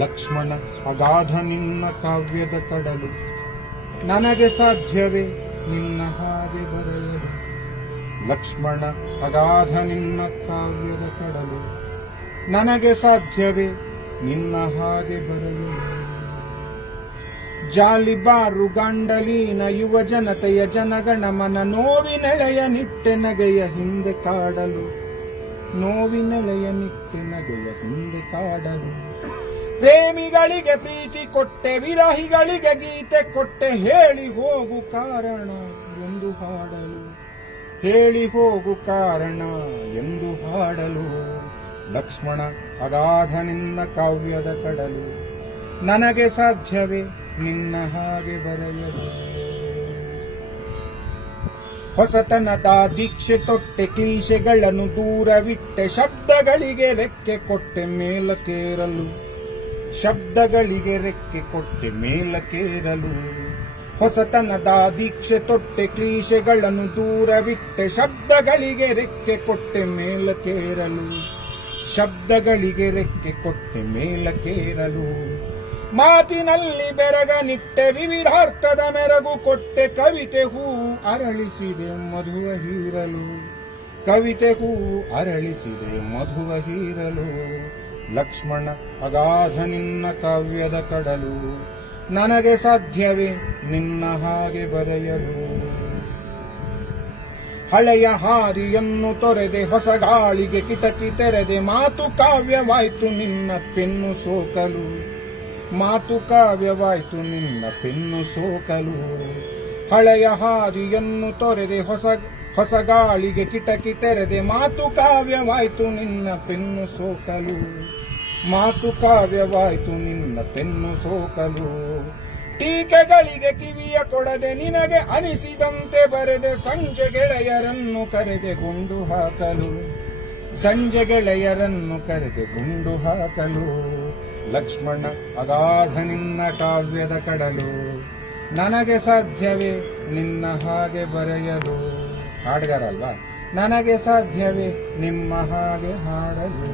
ಲಕ್ಷ್ಮಣ ಅಗಾಧ ನಿನ್ನ ಕಾವ್ಯದ ಕಡಲು, ನನಗೆ ಸಾಧ್ಯವೇ ನಿನ್ನ ಹಾಗೆ ಬರೆಯಲು. ಲಕ್ಷ್ಮಣ ಅಗಾಧ ನಿನ್ನ ಕಾವ್ಯದ ಕಡಲು, ನನಗೆ ಸಾಧ್ಯವೇ ನಿನ್ನ ಹಾಗೆ ಬರೆಯಲು. ಜಾಲಿಬಾರು ಗಾಂಡಲೀನ ಯುವ ಜನತೆಯ ಜನಗಣಮನ ನೋವಿನೆಳೆಯ ನಿಟ್ಟೆ ನಗೆಯ ಹಿಂದೆ ಕಾಡಲು, ನೋವಿನೆಳೆಯ ನಿಟ್ಟೆ ನಗೆಯ ಹಿಂದೆ ಕಾಡಲು. ಪ್ರೇಮಿಗಳಿಗೆ ಪ್ರೀತಿ ಕೊಟ್ಟೆ, ವಿರಹಿಗಳಿಗೆ ಗೀತೆ ಕೊಟ್ಟೆ, ಹೇಳಿ ಹೋಗು ಕಾರಣ ಎಂದು ಹಾಡಲು, ಹೇಳಿ ಹೋಗು ಕಾರಣ ಎಂದು ಹಾಡಲು. ಲಕ್ಷ್ಮಣ ಅಗಾಧ ನಿನ್ನ ಕಾವ್ಯದ ಕಡಲು, ನನಗೆ ಸಾಧ್ಯವೇ ನಿನ್ನ ಹಾಗೆ ಬರೆಯಲು. ಹೊಸತನದ ದೀಕ್ಷೆ ತೊಟ್ಟೆ, ಕ್ಲೀಶೆಗಳನ್ನು ದೂರವಿಟ್ಟೆ, ಶಬ್ದಗಳಿಗೆ ರೆಕ್ಕೆ ಕೊಟ್ಟೆ ಮೇಲಕ್ಕೇರಲು, ಶಬ್ದಗಳಿಗೆ ರೆಕ್ಕೆ ಕೊಟ್ಟೆ ಮೇಲಕ್ಕೇರಲು. ಹೊಸತನದ ದೀಕ್ಷೆ ತೊಟ್ಟೆ, ಕ್ಲೀಶೆಗಳನ್ನು ದೂರವಿಟ್ಟೆ, ಶಬ್ದಗಳಿಗೆ ರೆಕ್ಕೆ ಕೊಟ್ಟೆ ಮೇಲಕ್ಕೇರಲು, ಶಬ್ದಗಳಿಗೆ ರೆಕ್ಕೆ ಕೊಟ್ಟೆ ಮೇಲಕ್ಕೇರಲು. ಮಾತಿನಲ್ಲಿ ಬೆರಗ ನಿಟ್ಟೆ, ವಿವಿಧಾರ್ಥದ ಮೆರಗು ಕೊಟ್ಟೆ, ಕವಿತೆ ಹೂ ಅರಳಿಸಿದೆ ಮಧುವ ಹೀರಲು, ಕವಿತೆ ಹೂ ಅರಳಿಸಿದೆ ಮಧುವ ಹೀರಲು. ಲಕ್ಷ್ಮಣ ಅಗಾಧ ನಿನ್ನ ಕಾವ್ಯದ ಕಡಲು, ನನಗೆ ಸಾಧ್ಯವೇ ನಿನ್ನ ಹಾಗೆ ಬರೆಯಲು. ಹಳೆಯ ಹಾದಿಯನ್ನು ತೊರೆದೆ, ಹೊಸ ಗಾಳಿಗೆ ಕಿಟಕಿ ತೆರೆದೆ, ಮಾತು ಕಾವ್ಯವಾಯ್ತು ನಿನ್ನ ಪೆನ್ನು ಸೋಕಲು, ಮಾತು ಕಾವ್ಯವಾಯ್ತು ನಿನ್ನ ಪೆನ್ನು ಸೋಕಲು. ಹಳೆಯ ಹಾದಿಯನ್ನು ತೊರೆದೆ, ಹೊಸ ಗಾಳಿಗೆ ಕಿಟಕಿ ತೆರೆದೆ, ಮಾತು ಕಾವ್ಯವಾಯ್ತು ನಿನ್ನ ಪೆನ್ನು ಸೋಕಲು, ಮಾತು ಕಾವ್ಯವಾಯ್ತು ನಿನ್ನ ಪೆನ್ನು ಸೋಕಲು. ಟೀಕೆಗಳಿಗೆ ಕಿವಿಯ ಕೊಡದೆ, ನಿನಗೆ ಅನಿಸಿದಂತೆ ಬರೆದೆ, ಸಂಜೆ ಗೆಳೆಯರನ್ನು ಕರೆದೆ ಗುಂಡು ಹಾಕಲು, ಸಂಜೆ ಗೆಳೆಯರನ್ನು ಕರೆದೆ ಗುಂಡು ಹಾಕಲು. ಲಕ್ಷ್ಮಣ ಅಗಾಧ ನಿನ್ನ ಕಾವ್ಯದ ಕಡಲು, ನನಗೆ ಸಾಧ್ಯವೇ ನಿನ್ನ ಹಾಗೆ ಬರೆಯಲು. ಹಾಡುಗಾರ ಅಲ್ವಾ? ನನಗೆ ಸಾಧ್ಯವೇ ನಿಮ್ಮ ಹಾಗೆ ಹಾಡಲು.